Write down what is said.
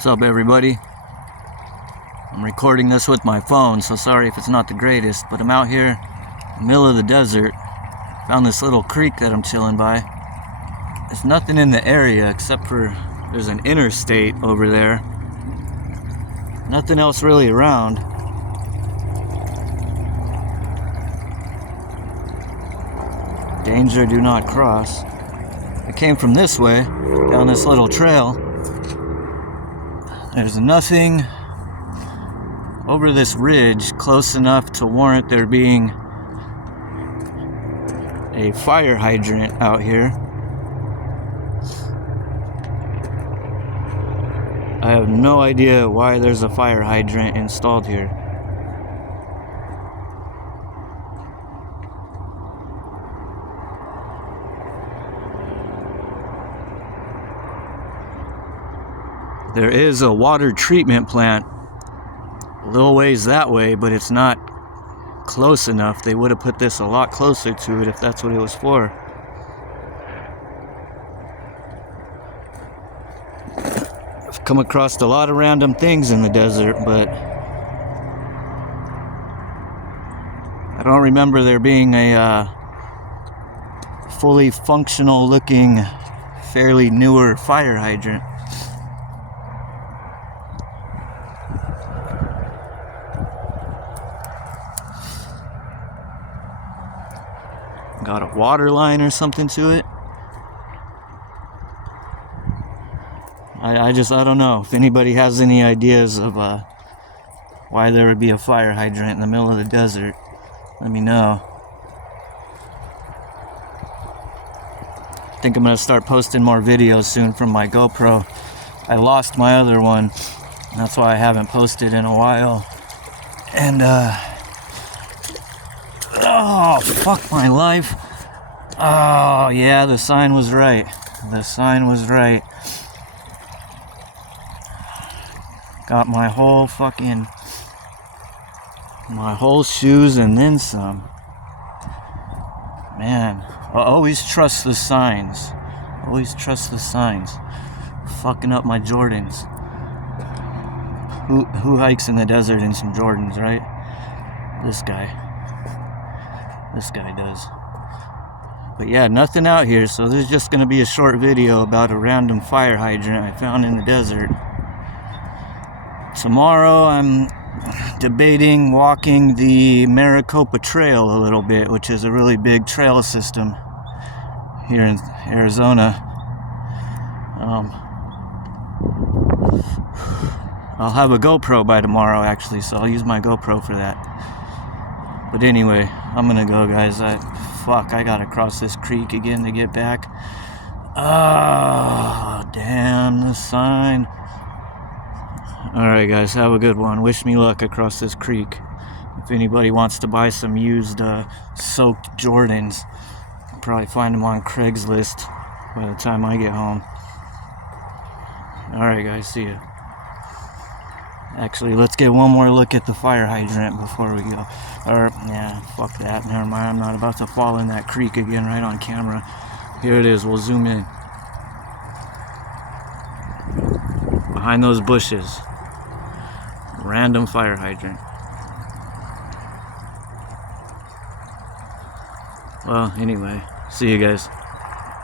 What's up, everybody? I'm recording this with my phone, so sorry if it's not the greatest, but I'm out here in the middle of the desert. Found this little creek that I'm chilling by. There's nothing in the area except for there's an interstate over there. Nothing else really around. Danger, do not cross. I came from this way, down this little trail. There's nothing over this ridge close enough to warrant there being a fire hydrant out here. I have no idea why there's a fire hydrant installed here. There is a water treatment plant a little ways that way, but it's not close enough. They would have put this a lot closer to it if that's what it was for. I've come across a lot of random things in the desert, but I don't remember there being a fully functional looking, fairly newer fire hydrant. Got a water line or something to it. I don't know if anybody has any ideas of why there would be a fire hydrant in the middle of the desert. Let me know. I think I'm gonna start posting more videos soon from my GoPro. I lost my other one. That's why I haven't posted in a while. And oh, fuck my life. Oh, yeah, the sign was right. The sign was right. Got my whole shoes and then some. Man, I always trust the signs. Always trust the signs. Fucking up my Jordans. Who hikes in the desert in some Jordans, right? This guy. This guy does. But yeah, nothing out here, so this is just going to be a short video about a random fire hydrant I found in the desert. Tomorrow I'm debating walking the Maricopa Trail a little bit, which is a really big trail system here in Arizona. I'll have a GoPro by tomorrow, actually, so I'll use my GoPro for that. But anyway, I'm gonna go, guys. I gotta cross this creek again to get back. Oh, damn, the sign. Alright, guys, have a good one. Wish me luck across this creek. If anybody wants to buy some used soaked Jordans, I'll probably find them on Craigslist by the time I get home. Alright, guys, see ya. Actually, let's get one more look at the fire hydrant before we go. Or, yeah, fuck that. Never mind. I'm not about to fall in that creek again right on camera. Here it is. We'll zoom in. Behind those bushes. Random fire hydrant. Well, anyway. See you guys.